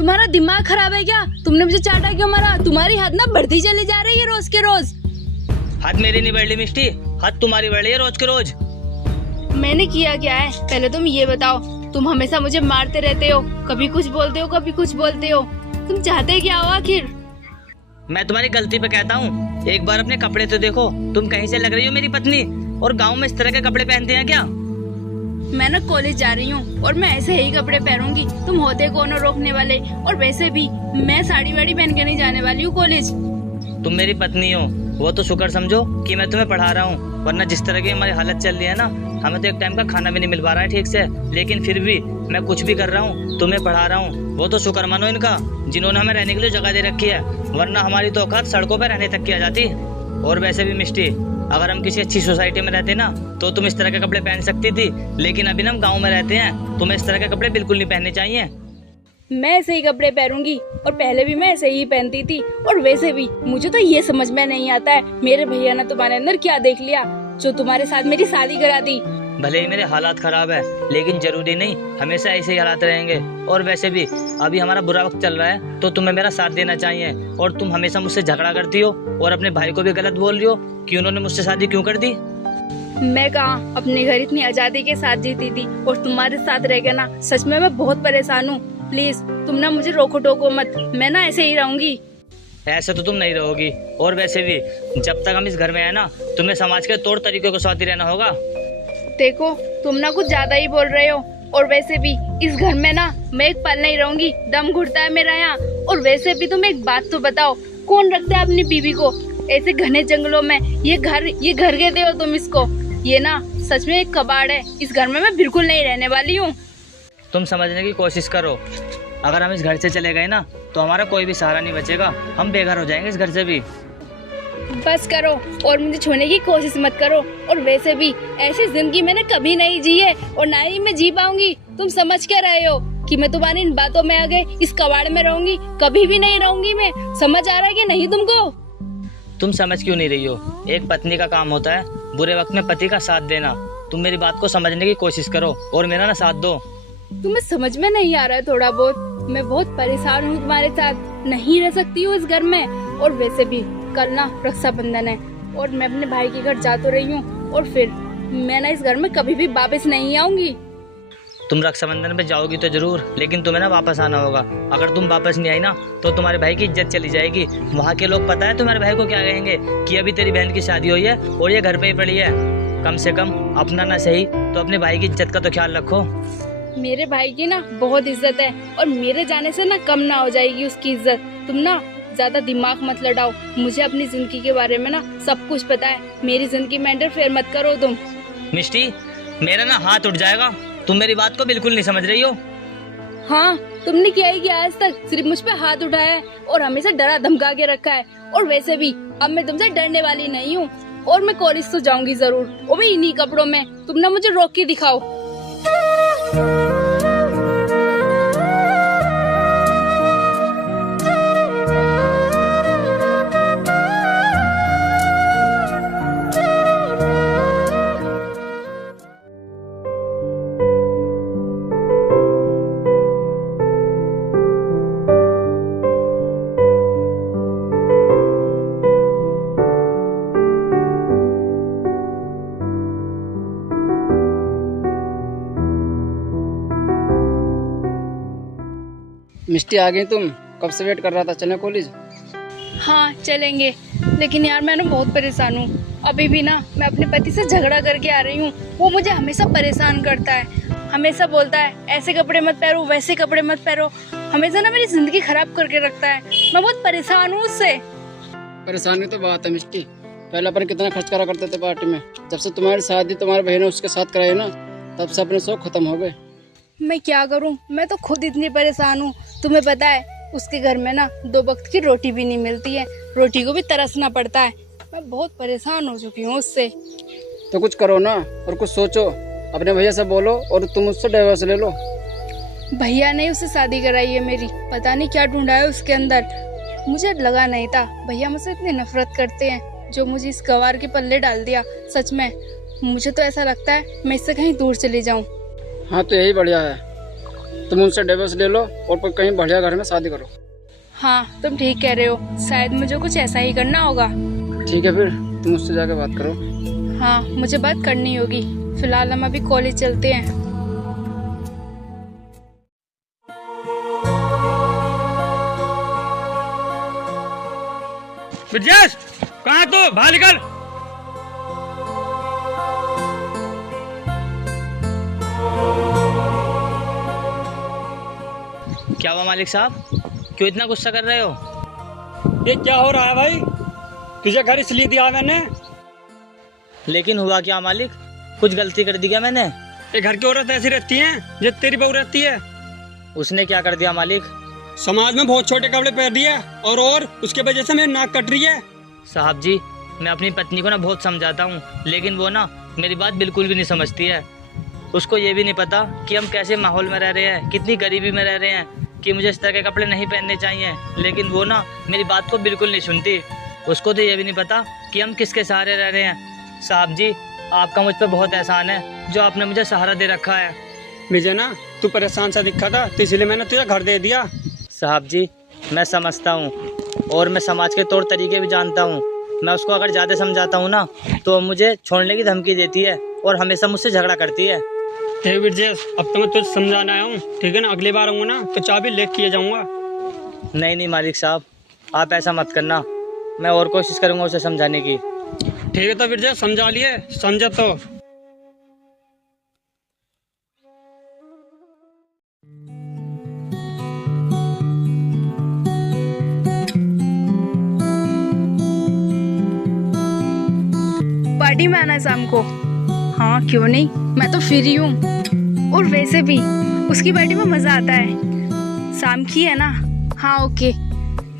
तुम्हारा दिमाग खराब है क्या? तुमने मुझे चाटा क्यों मारा? तुम्हारी हद ना बढ़ती चली जा रही है रोज के रोज। हद मेरी नहीं बढ़ रही मिष्टी, हद तुम्हारी बढ़ रही है रोज के रोज। मैंने किया क्या है पहले तुम ये बताओ। तुम हमेशा मुझे मारते रहते हो, कभी कुछ बोलते हो कभी कुछ बोलते हो। तुम चाहते क्या हो आखिर? मैं तुम्हारी गलती पे कहता हूँ, एक बार अपने कपड़े तो देखो, तुम कहीं से लग रही हो मेरी पत्नी। और गांव में इस तरह के कपड़े पहनते हैं क्या? मैं ना कॉलेज जा रही हूँ और मैं ऐसे ही कपड़े पहनूंगी। तुम होते कौन हो रोकने वाले? और वैसे भी मैं साड़ी वाड़ी पहन के नहीं जाने वाली हूँ कॉलेज। तुम मेरी पत्नी हो, वो तो शुक्र समझो कि मैं तुम्हें पढ़ा रहा हूँ, वरना जिस तरह की हमारी हालत चल रही है ना, हमें तो एक टाइम का खाना भी नहीं मिल पा रहा है ठीक से। लेकिन फिर भी मैं कुछ भी कर रहा हूँ, तुम्हें पढ़ा रहा हूँ। वो तो शुक्र मानो इनका, जिन्होंने हमें रहने के लिए जगह दे रखी है, वरना हमारी तो औकात सड़कों पर रहने तक की आ जाती। और वैसे भी मिष्टी, अगर हम किसी अच्छी सोसाइटी में रहते ना तो तुम इस तरह के कपड़े पहन सकती थी, लेकिन अभी हम गाँव में रहते हैं, तुम्हें इस तरह के कपड़े बिल्कुल नहीं पहनने चाहिए। मैं ऐसे ही कपड़े पहनूंगी और पहले भी मैं ऐसे ही पहनती थी। और वैसे भी मुझे तो ये समझ में नहीं आता है, मेरे भैया ने तुम्हारे अंदर क्या देख लिया जो तुम्हारे साथ मेरी शादी करा दी। भले ही मेरे हालात खराब है, लेकिन जरूरी नहीं हमेशा ऐसे ही हालात रहेंगे। और वैसे भी अभी हमारा बुरा वक्त चल रहा है, तो तुम्हें मेरा साथ देना चाहिए। और तुम हमेशा मुझसे झगड़ा करती हो और अपने भाई को भी गलत बोल रही हो कि उन्होंने मुझसे शादी क्यों कर दी। मैं कहाँ अपने घर इतनी आजादी के साथ जीती थी, और तुम्हारे साथ रह के ना सच में मैं बहुत परेशान हूँ। प्लीज तुम ना मुझे रोको टोको मत, मैं ना ऐसे ही रहूंगी। ऐसे तो तुम नहीं रहोगी। और वैसे भी जब तक हम इस घर में है ना, तुम्हें समाज के तौर तरीकों को साथ ही रहना होगा। देखो तुम ना कुछ ज्यादा ही बोल रहे हो। और वैसे भी इस घर में ना मैं एक पल नहीं रहूंगी, दम घुटता है मेरा यहाँ। और वैसे भी तुम एक बात तो बताओ, कौन रखता है अपनी बीवी को ऐसे घने जंगलों में? ये घर कहते हो तुम इसको? ये ना सच में एक कबाड़ है। इस घर में मैं बिल्कुल नहीं रहने वाली हूँ। तुम समझने की कोशिश करो, अगर हम इस घर से चले गए ना तो हमारा कोई भी सहारा नहीं बचेगा, हम बेघर हो जाएंगे इस घर से भी। बस करो और मुझे छूने की कोशिश मत करो। और वैसे भी ऐसी जिंदगी मैंने कभी नहीं जी है और ना ही मैं जी पाऊंगी। तुम समझ क्या रहे हो कि मैं तुम्हारी इन बातों में आ गए इस कबाड़ में रहूंगी? कभी भी नहीं रहूंगी मैं। समझ आ रहा है कि नहीं तुमको? तुम समझ क्यों नहीं रही हो? एक पत्नी का काम होता है बुरे वक्त में पति का साथ देना। तुम मेरी बात को समझने की कोशिश करो और मेरा ना साथ दो। तुम्हें समझ में नहीं आ रहा है थोड़ा बहुत? मैं बहुत परेशान हूँ तुम्हारे साथ, नहीं रह सकती हूँ इस घर में। और वैसे भी कल ना रक्षाबंधन है और मैं अपने भाई के घर जा तो रही हूँ, और फिर मैं ना इस घर में कभी भी वापस नहीं आऊंगी। तुम रक्षाबंधन पे जाओगी तो जरूर, लेकिन तुम्हें ना वापस आना होगा। अगर तुम वापस नहीं आई ना तो तुम्हारे भाई की इज्जत चली जाएगी। वहाँ के लोग पता है तुम्हारे भाई को क्या कहेंगे कि अभी तेरी बहन की शादी हुई है और ये घर पे ही पड़ी है। कम से कम अपना ना सही तो अपने भाई की इज्जत का तो ख्याल रखो। मेरे भाई की ना बहुत इज्जत है और मेरे जाने से ना कम ना हो जाएगी उसकी इज्जत। तुम ना ज्यादा दिमाग मत लड़ाओ, मुझे अपनी जिंदगी के बारे में ना सब कुछ पता है। मेरी जिंदगी में इंटरफेयर मत करो तुम। मिष्टी, मेरा ना हाथ उठ जाएगा, तुम मेरी बात को बिल्कुल नहीं समझ रही हो। हाँ, तुमने क्या ही किया आज तक? सिर्फ मुझ पे हाथ उठाया है और हमेशा डरा धमका के रखा है। और वैसे भी अब मैं तुमसे डरने वाली नहीं हूँ और मैं कॉलेज तो जाऊंगी जरूर, वो भी इन्हीं कपड़ों में। तुम ना मुझे रोक के दिखाओ। मिष्टी आ गई तुम? कब से वेट कर रहा था, चले कॉलेज? हाँ चलेंगे, लेकिन यार मैं ना बहुत परेशान हूँ। अभी भी ना मैं अपने पति से झगड़ा करके आ रही हूँ। वो मुझे हमेशा परेशान करता है, हमेशा बोलता है ऐसे कपड़े मत पहनो, वैसे कपड़े मत पहनो। हमेशा ना मेरी जिंदगी खराब करके रखता है। मैं बहुत परेशान हूँ उससे। परेशानी तो बात है मिष्टी, पहले अपन कितना खर्च करा करते थे पार्टी में। जब से तुम्हारी शादी तुम्हारे बहन ने उसके साथ कराई ना, तब से अपने शौक खत्म हो गए। मैं क्या करूं, मैं तो खुद इतनी परेशान हूं। तुम्हें पता है उसके घर में ना 2 वक्त की रोटी भी नहीं मिलती है, रोटी को भी तरसना पड़ता है। मैं बहुत परेशान हो चुकी हूँ उससे। तो कुछ करो ना और कुछ सोचो, अपने भैया से बोलो और तुम उससे डिवोर्स ले लो। भैया ने उससे शादी कराई है मेरी, पता नहीं क्या ढूंढा है उसके अंदर। मुझे लगा नहीं था भैया मुझसे इतनी नफरत करते हैं जो मुझे इस गवार के पल्ले डाल दिया। सच में मुझे तो ऐसा लगता है मैं इससे कहीं दूर चली जाऊं। हाँ तो यही बढ़िया है, तुम उनसे डिवोर्स ले लो और कोई कहीं बढ़िया घर में शादी करो। हाँ तुम ठीक कह रहे हो, शायद मुझे कुछ ऐसा ही करना होगा। ठीक है, फिर तुम उससे जाके बात करो। हाँ मुझे बात करनी होगी। फिलहाल हम अभी कॉलेज चलते हैं। ब्रजेश, कहाँ तू? बाहर निकल। क्या हुआ मालिक साहब, क्यों इतना गुस्सा कर रहे हो? ये क्या हो रहा है भाई? तुझे घर इसलिए दिया मैंने। लेकिन हुआ क्या मालिक, कुछ गलती कर दी क्या मैंने? ये घर की औरत ऐसी रहती हैं जो तेरी बहू रहती है। उसने क्या कर दिया मालिक? समाज में बहुत छोटे कपड़े पहन दिए और उसके वजह से मेरी नाक कट रही है। साहब जी, मैं अपनी पत्नी को ना बहुत समझाता हूँ, लेकिन वो ना मेरी बात बिल्कुल भी नहीं समझती है। उसको ये भी नहीं पता कि हम कैसे माहौल में रह रहे हैं, कितनी गरीबी में रह रहे हैं, कि मुझे इस तरह के कपड़े नहीं पहनने चाहिए। लेकिन वो ना मेरी बात को बिल्कुल नहीं सुनती। उसको तो ये भी नहीं पता कि हम किसके सहारे रह रहे हैं। साहब जी, आपका मुझ पर बहुत एहसान है जो आपने मुझे सहारा दे रखा है। मुझे ना तू परेशान सा दिखा था, तो इसलिए मैंने तुझे घर दे दिया। साहब जी, मैं समझता हूँ और मैं समाज के तौर तरीके भी जानता हूँ। मैं उसको अगर ज़्यादा समझाता हूँ ना तो वो मुझे छोड़ने की धमकी देती है और हमेशा मुझसे झगड़ा करती है। ठीक ब्रजेश, अब तो मैं तुझे समझाना आया हूँ, ठीक है ना? अगली बार आऊँगा ना तो चाबी लेके किए जाऊँगा। नहीं नहीं मालिक साहब, आप ऐसा मत करना। मैं और कोशिश करूँगा उसे समझाने की। ठीक है तो ब्रजेश, समझा लिए, समझा तो। पार्टी में आना है शाम को। हाँ क्यों नहीं, मैं तो फ्री हूँ। और वैसे भी उसकी पार्टी में मजा आता है। शाम की है ना? हाँ ओके,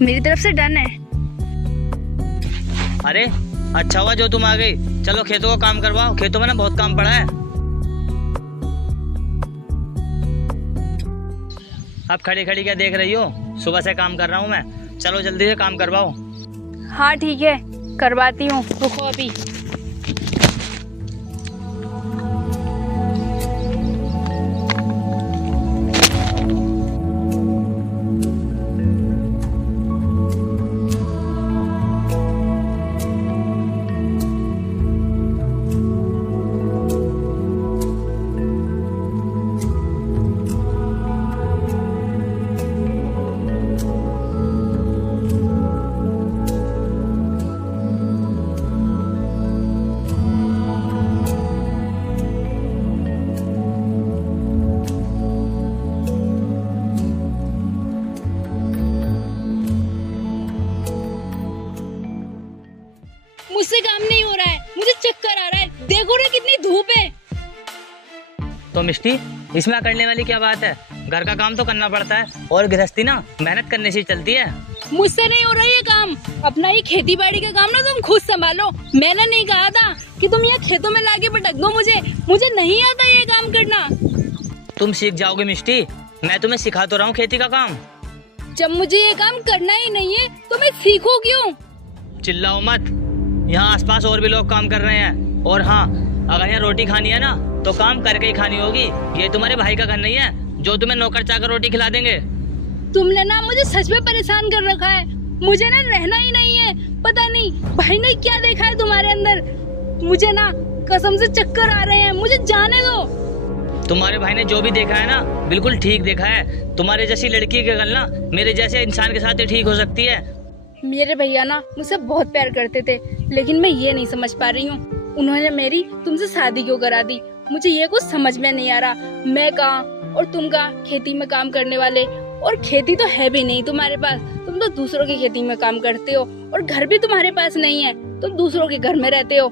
मेरी तरफ से डन है। अरे अच्छा हुआ जो तुम आ गई। चलो खेतों का काम करवाओ, खेतों में ना बहुत काम पड़ा है। अब खड़ी खड़ी क्या देख रही हो? सुबह से काम कर रहा हूँ मैं। चलो जल्दी से काम करवाओ। हाँ ठीक है, करवाती हूँ, रुको अभी। मुझसे काम नहीं हो रहा है, मुझे चक्कर आ रहा है। देखो ना कितनी धूप है। तो मिष्टी, इसमें करने वाली क्या बात है? घर का काम तो करना पड़ता है और गृहस्थी ना मेहनत करने से चलती है। मुझसे नहीं हो रहा ये काम। अपना ये खेती बाड़ी का काम ना तुम खुद संभालो। मैंने नहीं कहा था कि तुम यहाँ खेतों में लाके भटक दो मुझे नहीं आता ये काम करना। तुम सीख जाओगे मिष्टी, मैं तुम्हें सिखा तो रहा हूँ खेती का काम। जब मुझे ये काम करना ही नहीं है तो मैं सीखूं क्यों? चिल्लाओ मत, यहाँ आसपास और भी लोग काम कर रहे हैं। और हाँ, अगर यहाँ रोटी खानी है ना तो काम करके ही खानी होगी। ये तुम्हारे भाई का घर नहीं है जो तुम्हें नौकर चाकर रोटी खिला देंगे। तुमने ना मुझे सच में परेशान कर रखा है। मुझे ना रहना ही नहीं है। पता नहीं भाई ने क्या देखा है तुम्हारे अंदर। मुझे ना कसम से चक्कर आ रहे हैं, मुझे जाने दो। तुम्हारे भाई ने जो भी देखा है ना बिल्कुल ठीक देखा है। तुम्हारे जैसी लड़की की गल ना मेरे जैसे इंसान के साथ ही ठीक हो सकती है। मेरे भैया ना मुझसे बहुत प्यार करते थे, लेकिन मैं ये नहीं समझ पा रही हूँ उन्होंने मेरी तुमसे शादी क्यों करा दी। मुझे ये कुछ समझ में नहीं आ रहा। मैं कहाँ और तुम कहाँ खेती में काम करने वाले। और खेती तो है भी नहीं तुम्हारे पास, तुम तो दूसरों की खेती में काम करते हो। और घर भी तुम्हारे पास नहीं है, तुम दूसरों के घर में रहते हो।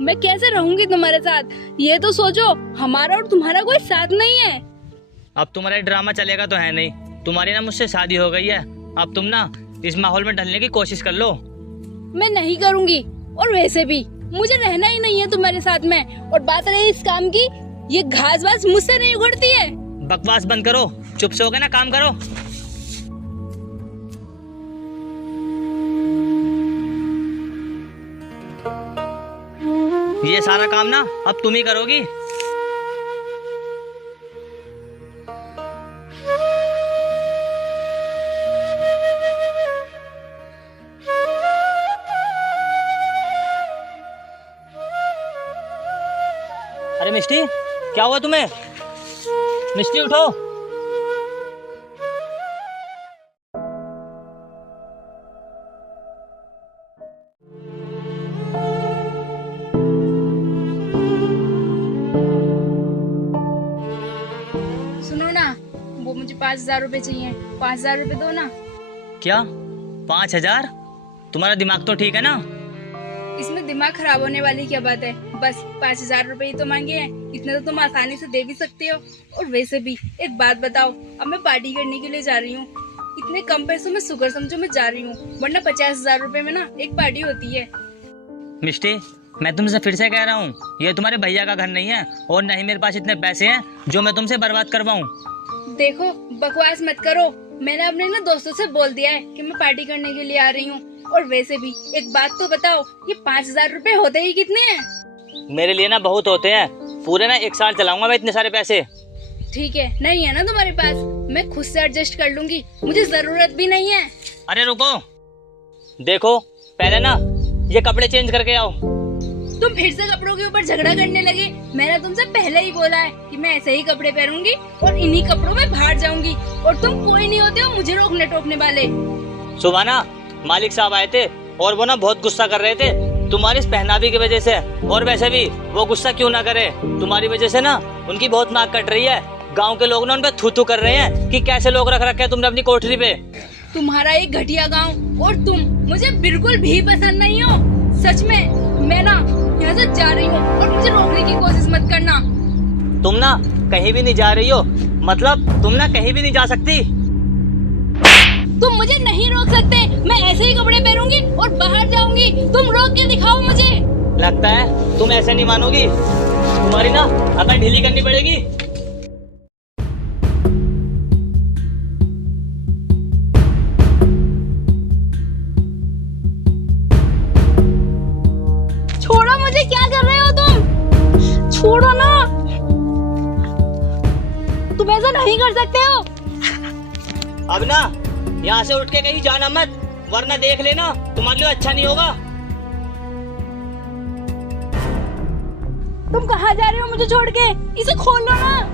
मैं कैसे रहूंगी तुम्हारे साथ? ये तो सोचो, हमारा और तुम्हारा कोई साथ नहीं है। अब तुम्हारा ड्रामा चलेगा तो है नहीं। तुम्हारी ना मुझसे शादी हो गई है, अब तुम ना इस माहौल में ढलने की कोशिश कर लो। मैं नहीं करूंगी। और वैसे भी मुझे रहना ही नहीं है तुम्हारे साथ में। और बात रही इस काम की, ये घास वास मुझसे नहीं उगड़ती है। बकवास बंद करो, चुप से हो गए ना, काम करो। ये सारा काम ना अब तुम ही करोगी। मिष्टी, क्या हुआ तुम्हें? मिष्टी उठो। सुनो ना, वो मुझे 5,000 रुपए चाहिए। 5,000 रुपए दो ना। क्या 5,000? तुम्हारा दिमाग तो ठीक है ना? इसमें दिमाग खराब होने वाली क्या बात है? बस 5,000 रुपए ही तो मांगे हैं, इतने तो तुम आसानी से दे भी सकते हो। और वैसे भी एक बात बताओ, अब मैं पार्टी करने के लिए जा रही हूँ, इतने कम पैसों में शुक्र समझो मैं जा रही हूँ, वरना 50,000 रुपए में ना एक पार्टी होती है। मिष्टी, मैं तुमसे फिर से कह रहा हूँ, ये तुम्हारे भैया का घर नहीं है और न ही मेरे पास इतने पैसे हैं जो मैं तुमसे बर्बाद करवाऊँ। देखो बकवास मत करो, मैंने अपने ना दोस्तों से बोल दिया है कि मैं पार्टी करने के लिए आ रही हूँ। और वैसे भी एक बात तो बताओ, ये 5,000 रुपए होते ही कितने हैं? मेरे लिए ना बहुत होते हैं, पूरे ना 1 साल चलाऊंगा मैं इतने सारे पैसे। ठीक है, नहीं है ना तुम्हारे पास, मैं खुद से एडजस्ट कर लूंगी, मुझे जरूरत भी नहीं है। अरे रुको, देखो पहले ना ये कपड़े चेंज करके आओ। तुम फिर से कपड़ों के ऊपर झगड़ा करने लगे। मैंने तुमसे पहले ही बोला है कि मैं ऐसे ही कपड़े पहनूंगी और इन्हीं कपड़ों में बाहर जाऊंगी, और तुम कोई नहीं होते हो मुझे रोकने टोकने वाले। सुबह ना मालिक साहब आए थे और वो ना बहुत गुस्सा कर रहे थे तुम्हारी इस पहनावी की वजह से। और वैसे भी वो गुस्सा क्यों ना करे, तुम्हारी वजह से ना उनकी बहुत नाक कट रही है। गांव के लोग ना उन पे थू थू कर रहे हैं कि कैसे लोग रख रखे हैं तुमने अपनी कोठरी पे। तुम्हारा एक घटिया गांव और तुम मुझे बिल्कुल भी पसंद नहीं हो। सच में मैं ना यहाँ से जा रही हूँ और मुझे रोकने की कोशिश मत करना। तुम ना कहीं भी नहीं जा रही हो, मतलब तुम ना कहीं भी नहीं जा सकती। तुम मुझे नहीं रोक सकते, मैं ऐसे ही कपड़े पहनूंगी और बाहर जाऊंगी। तुम रोक के दिखाओ मुझे। लगता है तुम ऐसे नहीं मानोगी, तुम्हारी ना अकल ढीली करनी पड़ेगी। छोड़ो मुझे, क्या कर रहे हो तुम? छोड़ो ना, तुम ऐसा नहीं कर सकते हो। अब ना यहाँ से उठ के कहीं जाना मत, वरना देख लेना तुम्हारे लिए अच्छा नहीं होगा। तुम कहाँ जा रहे हो मुझे छोड़ के? इसे खोल लो ना।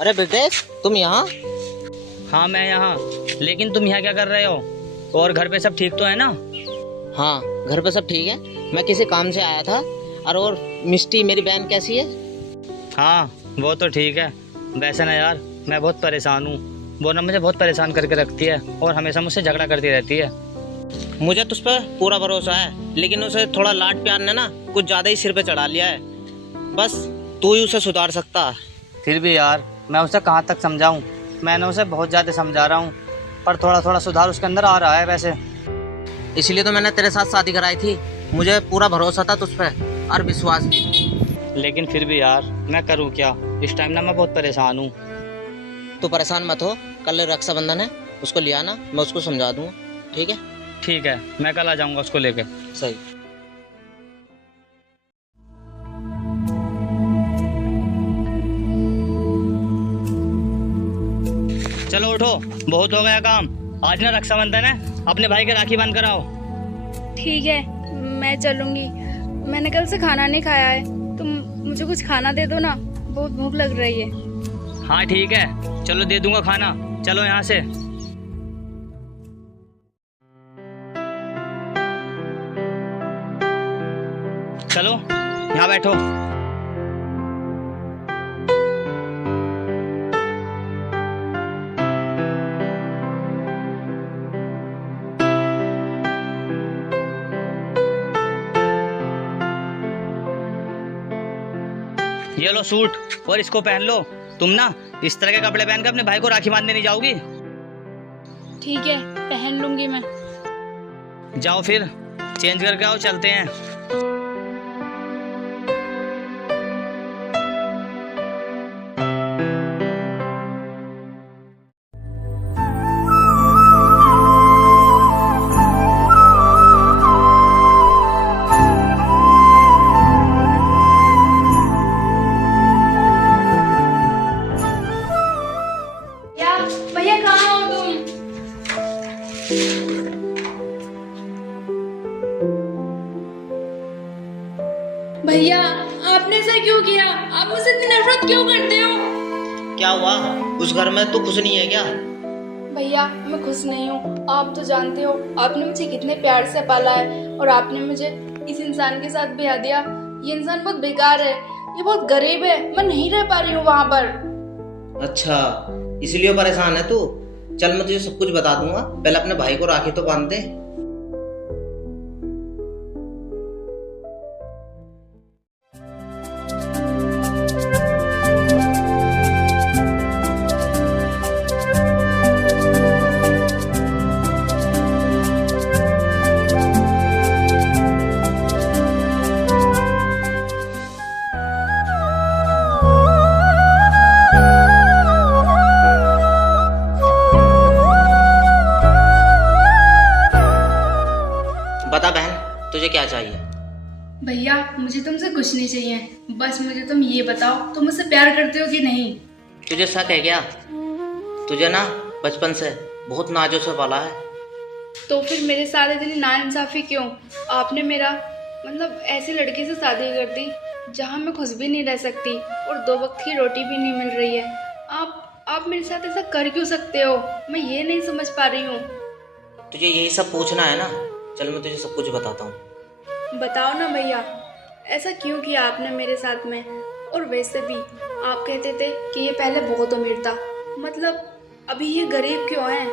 अरे ब्रिटेश, तुम यहाँ? हाँ मैं यहाँ, लेकिन तुम यहाँ क्या कर रहे हो? और घर पे सब ठीक तो है ना? हाँ, घर पे सब ठीक है। मैं किसी काम से आया था। और मिष्टी मेरी बहन कैसी है? हाँ वो तो ठीक है। वैसे ना यार मैं बहुत परेशान हूँ, वो ना मुझे बहुत परेशान करके रखती है और हमेशा मुझसे झगड़ा करती रहती है। मुझे तुझ पर पूरा भरोसा है, लेकिन उसे थोड़ा लाड प्यार ने ना कुछ ज़्यादा ही सिर पे चढ़ा लिया है। बस तू ही उसे सुधार सकता है। फिर भी यार मैं उसे कहाँ तक समझाऊँ? मैंने उसे बहुत ज़्यादा समझा रहा हूँ, पर थोड़ा थोड़ा सुधार उसके अंदर आ रहा है वैसे। इसलिए तो मैंने तेरे साथ शादी कराई थी। मुझे पूरा भरोसा था तुझ पर और विश्वास भी। लेकिन फिर भी यार मैं करूँ क्या? इस टाइम ना मैं बहुत परेशान हूँ। तू परेशान मत हो, कल रक्षाबंधन है, उसको ले आना, मैं उसको समझा दूँगा। ठीक है? ठीक है, मैं कल आ जाऊँगा उसको लेके। सही। चलो उठो, बहुत हो गया काम। आज ना रक्षाबंधन है, अपने भाई के राखी बंद कराओ। ठीक है, मैं चलूंगी। मैंने कल से खाना नहीं खाया है, तुम मुझे कुछ खाना दे दो ना, बहुत भूख लग रही है। हाँ ठीक है, चलो दे दूंगा खाना। चलो यहाँ से। चलो यहाँ बैठो। ये लो सूट और इसको पहन लो। तुम ना इस तरह के कपड़े पहनकर अपने भाई को राखी बांधने नहीं जाओगी। ठीक है, पहन लूंगी मैं। जाओ फिर चेंज करके आओ, चलते हैं। भैया आपने ऐसा क्यों किया? आप मुझसे इतनी नफरत क्यों करते हो? क्या हुआ? उस घर में तू खुश नहीं है क्या? भैया मैं खुश नहीं हूँ। आप तो जानते हो आपने मुझे कितने प्यार से पाला है और आपने मुझे इस इंसान के साथ ब्याह दिया। ये इंसान बहुत बेकार है, ये बहुत गरीब है, मैं नहीं रह पा रही हूँ वहाँ पर। अच्छा, इसलिए परेशान है तू? चल मैं तुझे सब कुछ बता दूंगा, पहले अपने भाई को राखी तो बांध दे। बता बहन, तुझे क्या चाहिए? भैया मुझे तुमसे कुछ नहीं चाहिए, बस मुझे तुम ये बताओ तुम मुझसे प्यार करते हो कि नहीं? तुझे शक है क्या? तुझे ना बचपन से बहुत नाजों से पाला है। तो फिर मेरे साथ इतनी नाइंसाफी क्यों? आपने मेरा मतलब ऐसे लड़के से शादी कर दी जहाँ मैं खुश भी नहीं रह सकती और 2 वक्त की रोटी भी नहीं मिल रही है। आप मेरे साथ ऐसा कर क्यों सकते हो? मैं ये नहीं समझ पा रही हूँ। तुझे यही सब पूछना है ना? चल मैं तुझे सब कुछ बताता हूँ। बताओ ना भैया, ऐसा क्यों किया आपने मेरे साथ में? और वैसे भी आप कहते थे कि ये पहले बहुत अमीर था, मतलब अभी ये गरीब क्यों है?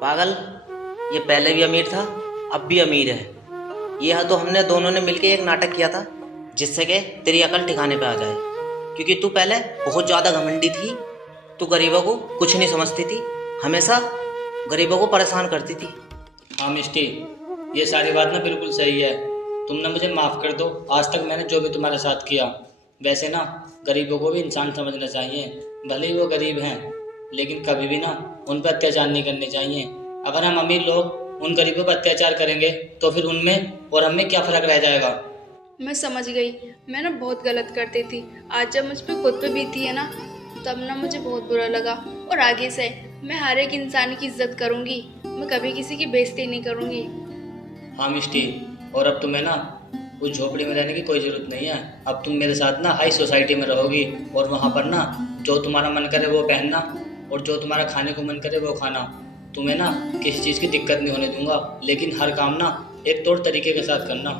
पागल, ये पहले भी अमीर था, अब भी अमीर है। यह तो हमने दोनों ने मिलकर एक नाटक किया था जिससे कि तेरी अकल ठिकाने पे आ जाए, क्योंकि तू पहले बहुत ज़्यादा घमंडी थी। तू गरीबों को कुछ नहीं समझती थी, हमेशा गरीबों को परेशान करती थी। हाँ मिष्टी, ये सारी बात ना बिल्कुल सही है। तुम ना मुझे माफ़ कर दो, आज तक मैंने जो भी तुम्हारे साथ किया। वैसे ना गरीबों को भी इंसान समझना चाहिए, भले ही वो गरीब हैं, लेकिन कभी भी ना उन पर अत्याचार नहीं करने चाहिए। अगर हम अमीर लोग उन गरीबों पर अत्याचार करेंगे तो फिर उनमें और हम में क्या फ़र्क रह जाएगा? मैं समझ गई, मैं ना बहुत गलत करती थी। आज जब मुझ पर खुद पे बीती है ना, तब ना मुझे बहुत बुरा लगा। और आगे से मैं हर एक इंसान की इज्जत करूँगी, मैं कभी किसी की बेइज्जती नहीं करूँगी। हाँ मिष्टी, और अब तुम्हें ना उस झोपड़ी में रहने की कोई ज़रूरत नहीं है। अब तुम मेरे साथ ना हाई सोसाइटी में रहोगी और वहाँ पर ना जो तुम्हारा मन करे वो पहनना और जो तुम्हारा खाने को मन करे वो खाना। तुम्हें ना किसी चीज़ की दिक्कत नहीं होने दूंगा, लेकिन हर काम ना एक तौर तरीके के साथ करना।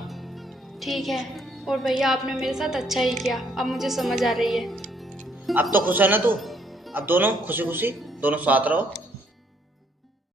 ठीक है। और भैया आपने मेरे साथ अच्छा ही किया, अब मुझे समझ आ रही है। अब तो खुश है ना तू? अब दोनों खुशी खुशी दोनों साथ रहो।